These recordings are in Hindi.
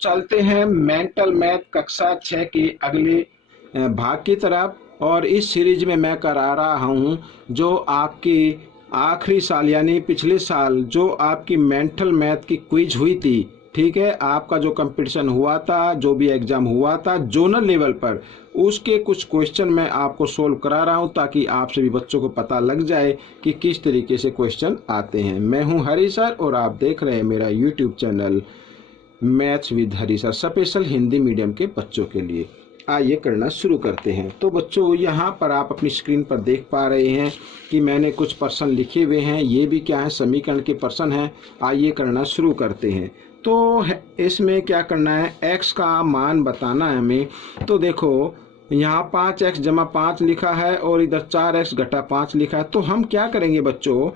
चलते हैं मेंटल मैथ कक्षा 6 के अगले भाग की तरफ। और इस सीरीज में मैं करा रहा हूँ जो आपकी आखिरी साल यानी पिछले साल जो आपकी मेंटल मैथ की क्विज हुई थी, ठीक है, आपका जो कंपटीशन हुआ था, जो भी एग्जाम हुआ था जोनल लेवल पर, उसके कुछ क्वेश्चन मैं आपको सोल्व करा रहा हूं ताकि आप सभी बच्चों को पता लग जाए कि किस तरीके से क्वेश्चन आते हैं। मैं हूं हरी सर और आप देख रहे हैं मेरा YouTube channel maths with Hari sir, special Hindi medium के बच्चों के लिए। आइए करना शुरू करते हैं। तो बच्चों यहाँ पर आप अपनी स्क्रीन पर देख पा रहे हैं कि मैंने कुछ प्रश्न लिखे हुए हैं। ये भी क्या है, समीकरण के प्रश्न हैं। आइए करना शुरू करते हैं। तो इसमें क्या करना है, x का मान बताना है हमें। तो देखो यहाँ 5x जमा 5 लिखा है और इधर 4x घटा 5 लिखा है। तो हम क्या करेंगे बच्चों,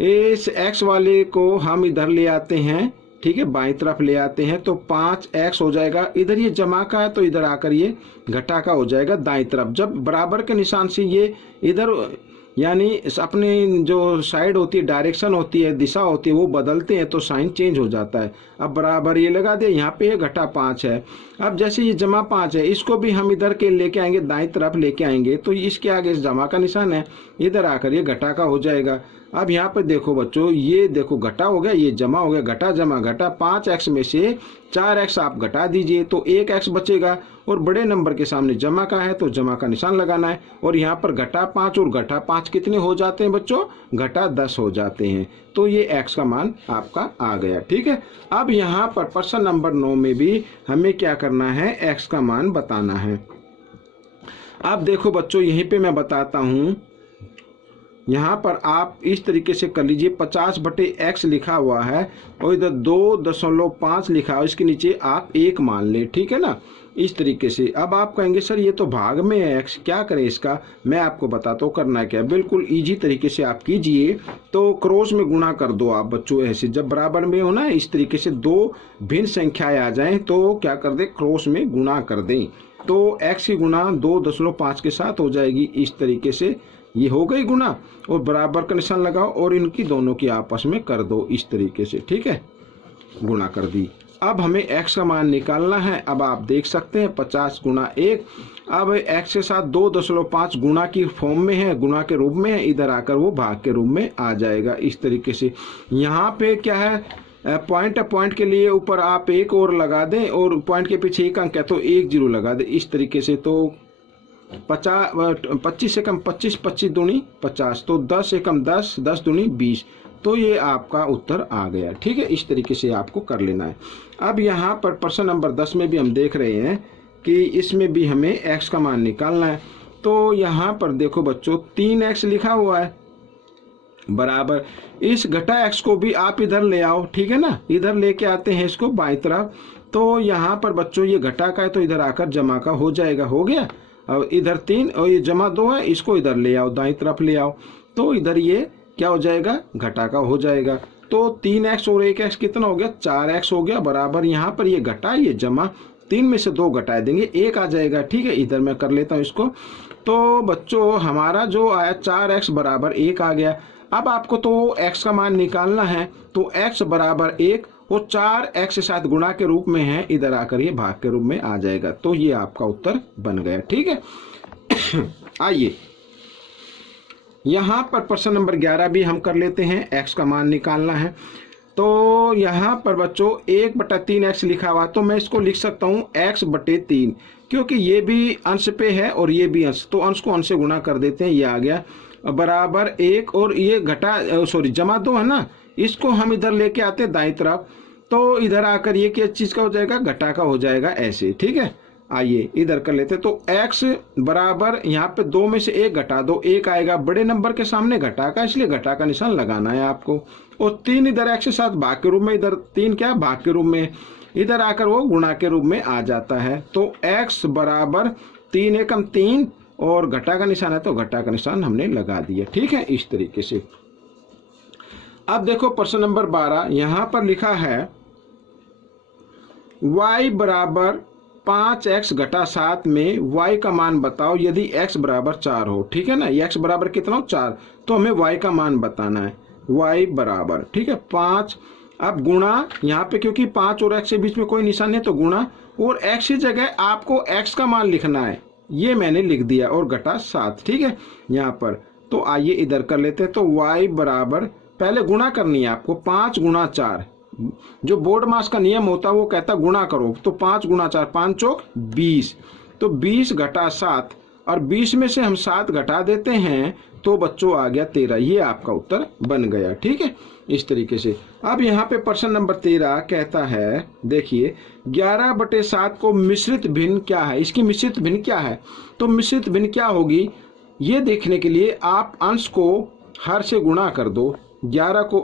इस x वाले को हम इधर ले आते हैं, ठीक है, बाईं तरफ ले आते हैं। तो 5x हो जाएगा, इधर ये जमा का है तो इधर आकर ये घटा का हो जाएगा दाईं तरफ। जब बराबर के निशान से ये इधर यानी अपनी जो साइड होती है, डायरेक्शन होती है, दिशा होती है, वो बदलते हैं तो साइन चेंज हो जाता है। अब बराबर ये लगा दे, यहाँ पे घटा 5 है। अब जैसे ये जमा 5 है, इसको भी हम इधर के लेके आएंगे, दाईं तरफ लेके आएंगे तो इसके आगे जमा का निशान है, इधर आकर ये घटा का हो जाएगा। अब यहाँ पे देखो बच्चों, ये देखो घटा हो गया, ये जमा हो गया, घटा जमा घटा। 5x में से 4x आप घटा दीजिए तो 1x बचेगा और बड़े नंबर के सामने जमा का है तो जमा का निशान लगाना है। और यहाँ पर घटा 5 और घटा 5 कितने हो जाते हैं बच्चों, घटा 10 हो जाते हैं। तो ये x का मान आपका आ गया, ठीक है। अब यहाँ पर प्रश्न नंबर 9 में भी हमें क्या करना है, x का मान बताना है। अब देखो बच्चों, यहीं पे मैं बताता हूँ, यहाँ पर आप इस तरीके से कर लीजिए। 50/x लिखा हुआ है और इधर 2.5 लिखा है, इसके नीचे आप 1 मान ले, ठीक है ना, इस तरीके से। अब आप कहेंगे सर ये तो भाग में है x, क्या करें इसका, मैं आपको बताता हूँ करना क्या है। बिल्कुल इजी तरीके से आप कीजिए। तो क्रॉस में गुणा कर दो आप बच्चों, ऐसे जब बराबर में हो ना, इस तरीके से दो भिन्न संख्याएं आ जाएं तो क्या कर दे, क्रॉस में गुणा कर दें। तो x की गुणा 2.5 के साथ हो जाएगी, इस तरीके से ये हो गई गुणा और बराबर का निशान लगाओ और इनकी दोनों की आपस में कर दो इस तरीके से, ठीक है, गुणा कर दी। अब हमें x का मान निकालना है। अब आप देख सकते हैं 50 गुणा 1। अब x के साथ 2.5 गुणा की फॉर्म में है, गुणा के रूप में है, इधर आकर वो भाग के रूप में आ जाएगा इस तरीके से। यहाँ पे क्या है, पॉइंट के लिए ऊपर आप 1 और लगा दें और पॉइंट के पीछे 1 अंक है तो 1 0 लगा दें इस तरीके से। तो 25 से कम 25, 25 दूनी 50, तो 10 से कम 10, 10 दूनी 20। तो ये आपका उत्तर आ गया, ठीक है। इस तरीके से आपको कर लेना है। अब यहाँ पर प्रश्न नंबर 10 में भी हम देख रहे हैं कि इसमें भी हमें x का मान निकालना है। तो यहाँ पर देखो बच्चों 3x लिखा हुआ है बराबर, इस घटा x को भी आप इधर ले आओ, ठीक है ना, इधर लेके आते हैं इसको बाईं तरफ। तो यहाँ पर बच्चों ये घटा का है तो इधर आकर जमा का हो जाएगा, हो गया। और इधर 3 और ये जमा 2 है, इसको इधर ले आओ, दाईं तरफ ले आओ तो इधर ये क्या हो जाएगा, घटा का हो जाएगा। तो 3x और 1x कितना हो गया, 4x हो गया बराबर। यहाँ पर ये घटा ये जमा, 3 में से 2 घटा देंगे, 1 आ जाएगा, ठीक है। इधर मैं कर लेता हूँ इसको। तो बच्चों हमारा जो आया 4x बराबर 1 आ गया। अब आपको तो x का मान निकालना है, तो x बराबर 1 और 4x के साथ गुणा के रूप में है, इधर आकर ये भाग के रूप में आ जाएगा। तो ये आपका उत्तर बन गया, ठीक है। आइए यहाँ पर प्रश्न नंबर 11 भी हम कर लेते हैं, x का मान निकालना है। तो यहाँ पर बच्चों 1/3x लिखा हुआ, तो मैं इसको लिख सकता हूँ x/3, क्योंकि ये भी अंश पे है और ये भी अंश, तो अंश को अंश से गुणा कर देते हैं, ये आ गया बराबर 1 और ये घटा जमा 2 है ना, इसको हम इधर लेके आते हैं दाईं तरफ। तो इधर आकर ये किस चीज का हो जाएगा, घटा का हो जाएगा ऐसे, ठीक है। आइए इधर कर लेते हैं। तो x बराबर यहाँ पे 2 में से 1 घटा दो, 1 आएगा, बड़े नंबर के सामने घटा का, इसलिए घटा का निशान लगाना है आपको। और 3 इधर x के साथ भाग के रूप में, इधर 3 क्या भाग के रूप में, इधर आकर वो गुणा के रूप में आ जाता है। तो x बराबर 3 एकम 3 और घटा का निशान है तो घटा का निशान हमने लगा दिया, ठीक है, इस तरीके से। अब देखो प्रश्न नंबर 12, यहाँ पर लिखा है y बराबर 5x घटा 7 में y का मान बताओ यदि x बराबर 4 हो, ठीक है ना। x बराबर कितना हो, 4, तो हमें y का मान बताना है। y बराबर, ठीक है, 5। अब गुणा यहाँ पे क्योंकि 5 और x के बीच में कोई निशान है तो गुणा, और x की जगह आपको x का मान लिखना है, ये मैंने लिख दिया, और घटा 7। ठीक है यहाँ पर। तो आइए इधर कर लेते हैं। तो y बराबर पहले गुणा करनी है आपको, 5 गुणा 4, जो बोर्ड मास का नियम होता है वो कहता गुणा करो। तो 5 गुणा 4, 5 चौक 20, तो 20 घटा 7, और 20 में से हम 7 घटा देते हैं तो बच्चों आ गया 13। ये आपका उत्तर बन गया। ठीक है इस तरीके से। अब यहाँ पे प्रश्न नंबर 13 कहता है, देखिए 11/7 को मिश्रित भिन्न क्या है, इसकी मिश्रित भिन्न क्या है। तो मिश्रित भिन्न क्या होगी ये देखने के लिए आप अंश को हर से गुणा कर दो, 11 को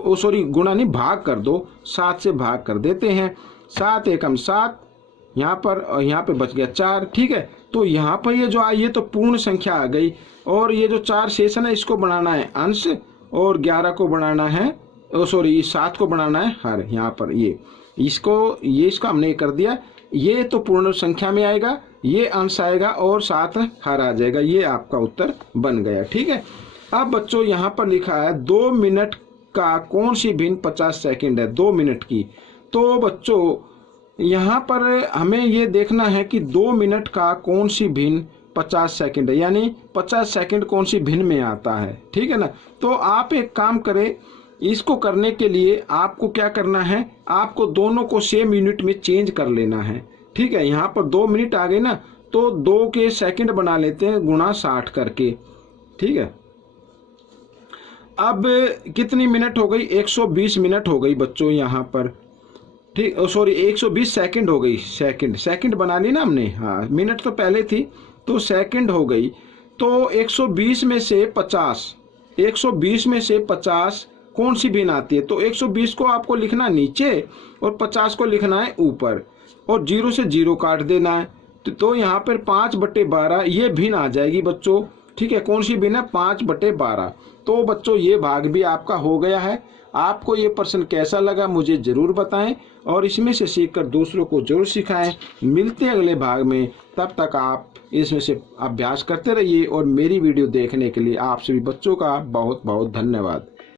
गुणा नहीं भाग कर दो, 7 से भाग कर देते हैं। 7 एकम 7 यहाँ पर, और यहाँ पे बच गया 4। ठीक है तो यहाँ पर ये जो आई ये तो पूर्ण संख्या आ गई, और ये जो 4 शेष है ना इसको बनाना है अंश, और 11 को बनाना है 7 को बनाना है हर। यहाँ पर ये इसका हमने कर दिया, ये तो पूर्ण संख्या में आएगा, ये अंश आएगा, और 7 हर आ जाएगा। ये आपका उत्तर बन गया। ठीक है अब बच्चों यहाँ पर लिखा है 2 मिनट का कौन सी भिन्न 50 सेकंड है, 2 मिनट की। तो बच्चों यहाँ पर हमें ये देखना है कि 2 मिनट का कौन सी भिन्न 50 सेकंड है, यानी 50 सेकंड कौन सी भिन्न में आता है। ठीक है ना। तो आप एक काम करें, इसको करने के लिए आपको क्या करना है, आपको दोनों को सेम यूनिट में चेंज कर लेना है। ठीक है यहाँ पर 2 मिनट आ गए ना, तो 2 के सेकंड बना लेते हैं गुणा 60 करके। ठीक है अब कितनी मिनट हो गई, 120 मिनट हो गई बच्चों यहाँ पर। ठीक 120 सेकंड हो गई, सेकंड बना ली ना हमने, हाँ मिनट तो पहले थी, तो सेकंड हो गई। तो 120 में से 50 कौन सी भिन्न आती है। तो 120 को आपको लिखना नीचे और 50 को लिखना है ऊपर, और 0 से 0 काट देना है। तो यहाँ पर 5/12 ये भिन्न आ जाएगी बच्चों। ठीक है कौन सी भिन्न है, 5/12। तो बच्चों ये भाग भी आपका हो गया है। आपको ये प्रश्न कैसा लगा मुझे जरूर बताएं, और इसमें से सीखकर दूसरों को जरूर सिखाएं। मिलते हैं अगले भाग में, तब तक आप इसमें से अभ्यास करते रहिए, और मेरी वीडियो देखने के लिए आप सभी बच्चों का बहुत बहुत धन्यवाद।